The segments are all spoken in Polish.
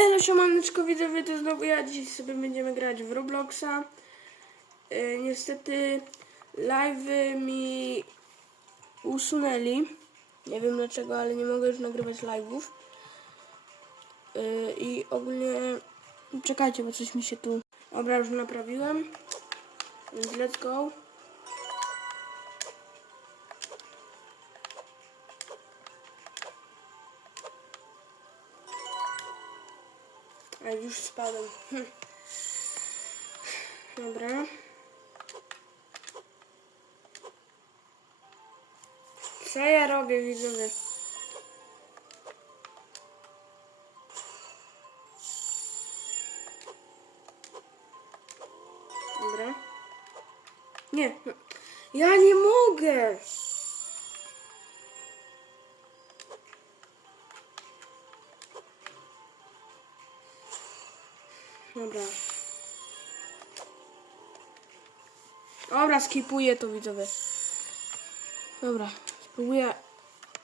Hello, siemaneczko, widzowie, to znowu ja. Dzisiaj sobie będziemy grać w Robloxa. E, niestety live'y mi usunęli. Nie wiem dlaczego, ale nie mogę już nagrywać live'ów. E, I ogólnie... Czekajcie, bo coś mi się tu... Dobra, już naprawiłem. Więc let's go. Spadłem. Hm. Dobra. Co ja robię, widzowie? Dobra. Nie. no. Ja nie mogę. Dobra. Dobra, skipuję to widzowie. Dobra, spróbuję.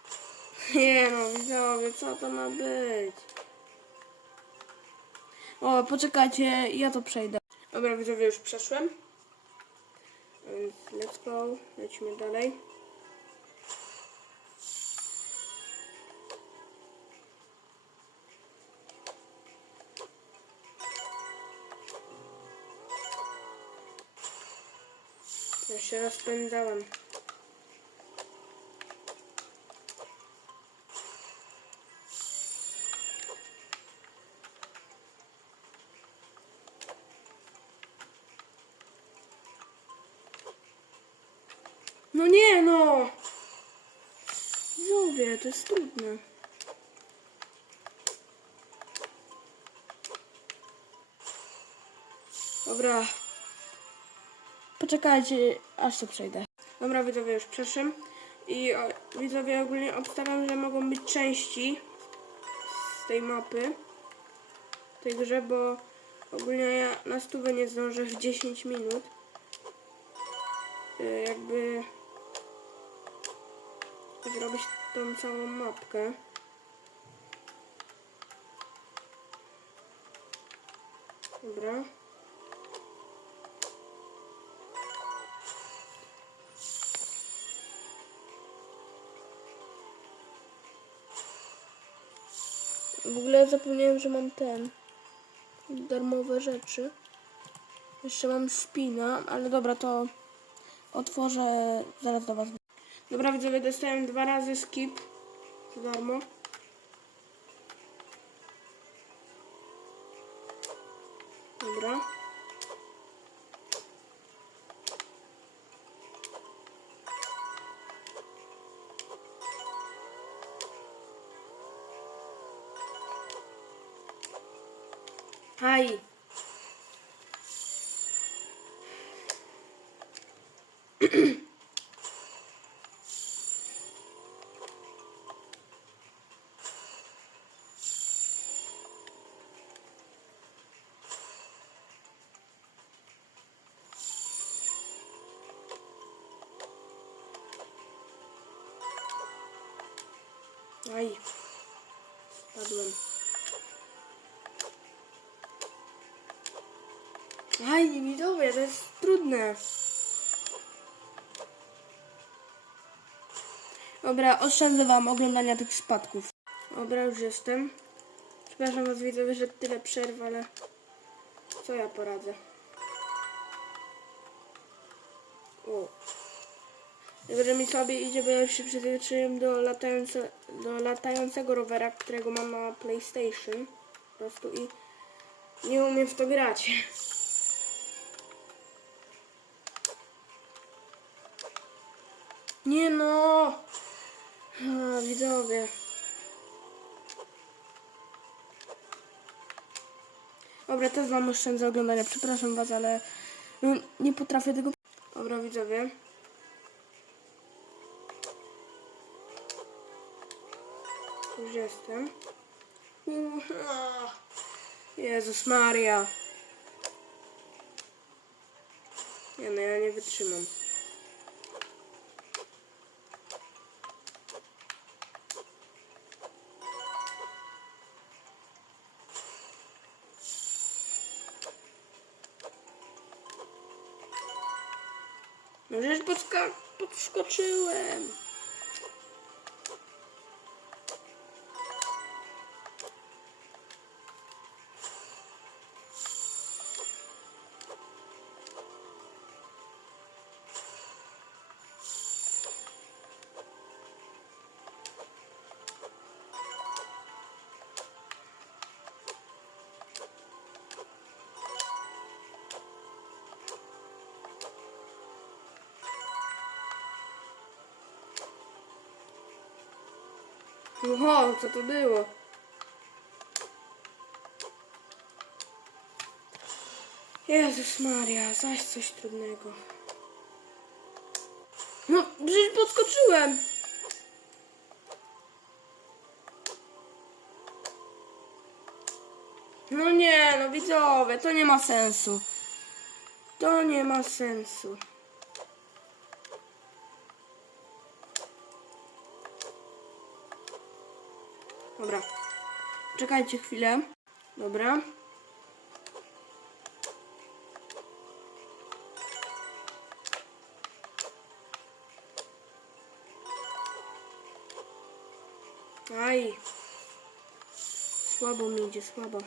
Nie no, widzowie, co to ma być? O, poczekajcie, ja to przejdę. Dobra, widzowie, już przeszłem. Let's go, lecimy dalej. Ja się rozpędzałem. No nie no! Zowie, to jest trudne. Poczekajcie, aż to przejdę. Dobra, widzowie, już przeszłem. I o, widzowie ogólnie obstawiam, że mogą być części z tej mapy. Tej grze, bo ogólnie ja na stówę nie zdążę w 10 minut. Y, jakby zrobić tą całą mapkę. Dobra. W ogóle zapomniałem, że mam ten. Darmowe rzeczy. Jeszcze mam spina, ale dobra, to otworzę zaraz do was. Dobra, widzowie, dostałem dwa razy skip za darmo. Dobra. Aj. Aj. Spadłem. Aj, nie widzowie, to jest trudne. Dobra, oszczędzę wam oglądania tych spadków. Dobra, już jestem. Przepraszam was widzowie, że tyle przerw, ale co ja poradzę. O. Dobrze mi sobie idzie, bo ja już się przyzwyczaiłem do, latające, do latającego rowera, którego mam na PlayStation. Po prostu i nie umiem w to grać. Nie no! A, widzowie. Dobra, też wam oszczędzę oglądania. Przepraszam was, ale no, nie potrafię tego... Dobra, widzowie. Już jestem. Jezus Maria. Nie no, ja nie wytrzymam. No podskoczyłem. Oho, co to było? Jezus Maria, zaś coś trudnego. No, przecież podskoczyłem. No nie, no widzowie, to nie ma sensu. To nie ma sensu. Dobra. Czekajcie chwilę. Dobra. Aj. Słabo mi idzie, słabo.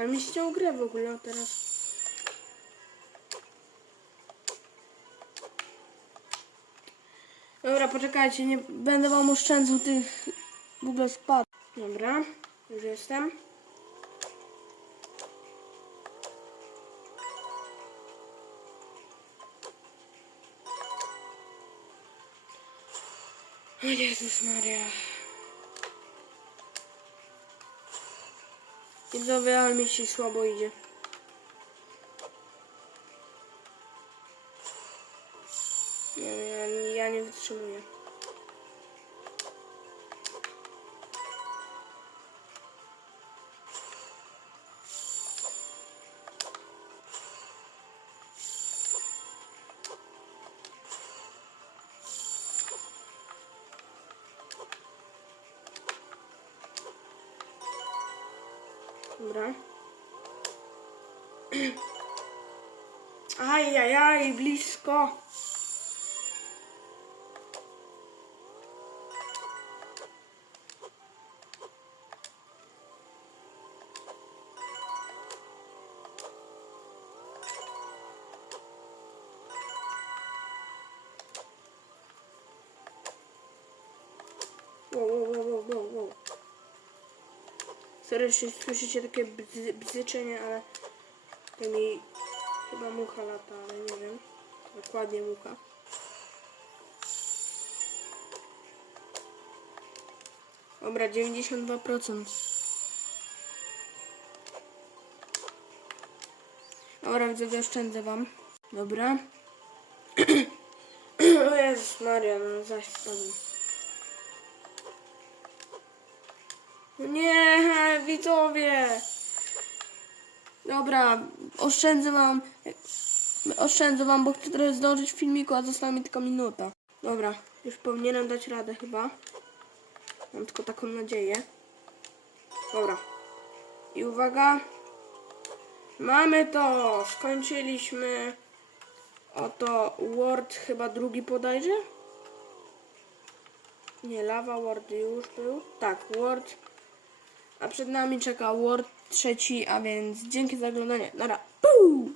Ale mi ściął grę w ogóle teraz. Dobra, poczekajcie, nie będę wam oszczędzał tych w ogóle. Dobra, już jestem. O Jezus Maria. Widzowie, ale mi się słabo idzie. Nie, ja, ja nie wytrzymuję. Dobra. Ajajaj, blisko. Jeśli słyszycie takie bzy, bzyczenie, ale to mi chyba mucha lata, ale nie wiem. Dokładnie mucha. Dobra, 92%. Dobra, widzę, oszczędzę wam. Dobra. o Jezus Maria, no zaś. Nie, widzowie. Dobra, oszczędzę wam. Oszczędzę wam, bo chcę trochę zdążyć w filmiku, a została mi tylko minuta. Dobra, już powinienem dać radę chyba. Mam tylko taką nadzieję. Dobra. I uwaga. Mamy to! Skończyliśmy. Oto Word chyba drugi podajże? Nie, Lava Word już był. Tak, Word. A przed nami czeka Word trzeci, a więc dzięki za oglądanie. Nara. Puu!